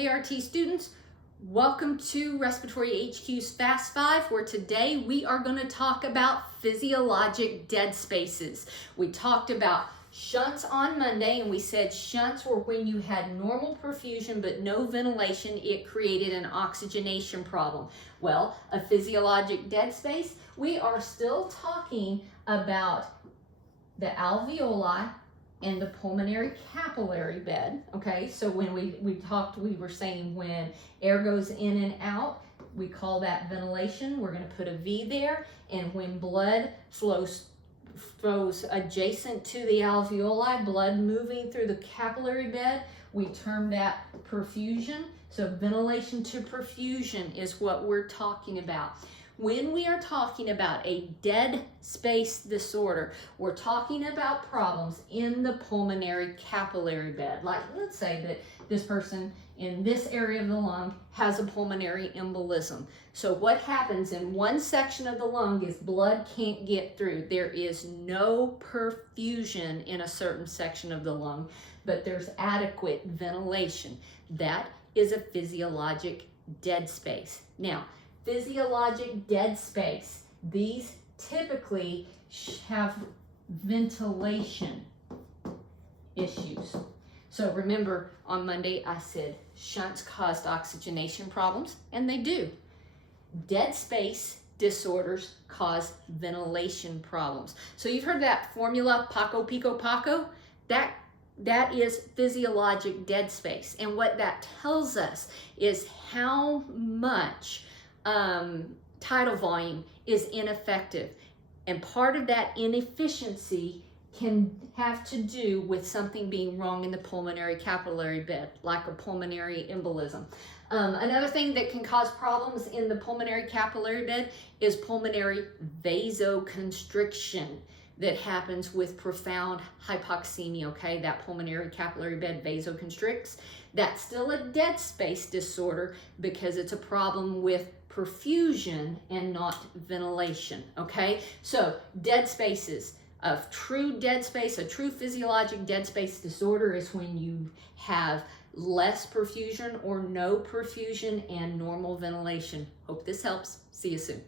Hey RT students, welcome to Respiratory HQ's Fast 5, where today we are going to talk about physiologic dead spaces. We talked about shunts on Monday, and we said shunts were when you had normal perfusion but no ventilation. It created an oxygenation problem. Well, a physiologic dead space, we are still talking about the alveoli and the pulmonary capillary bed. Okay, so when we talked, we were saying when air goes in and out, we call that ventilation. We're going to put a V there. And when blood flows adjacent to the alveoli, blood moving through the capillary bed, we term that perfusion. So ventilation to perfusion is what we're talking about. When we are talking about a dead space disorder, we're talking about problems in the pulmonary capillary bed. Like, let's say that this person in this area of the lung has a pulmonary embolism. So what happens in one section of the lung is blood can't get through. There is no perfusion in a certain section of the lung, but there's adequate ventilation. That is a physiologic dead space. Now, physiologic dead space, these typically have ventilation issues. So remember, on Monday I said shunts caused oxygenation problems, and they do. Dead space disorders cause ventilation problems. So you've heard that formula, Paco, Pico, Paco? That is physiologic dead space. And what that tells us is how much tidal volume is ineffective. And part of that inefficiency can have to do with something being wrong in the pulmonary capillary bed, like a pulmonary embolism. Another thing that can cause problems in the pulmonary capillary bed is pulmonary vasoconstriction that happens with profound hypoxemia, okay? That pulmonary capillary bed vasoconstricts. That's still a dead space disorder because it's a problem with perfusion and not ventilation, okay? So dead spaces, a true dead space, a true physiologic dead space disorder is when you have less perfusion or no perfusion and normal ventilation. Hope this helps. See you soon.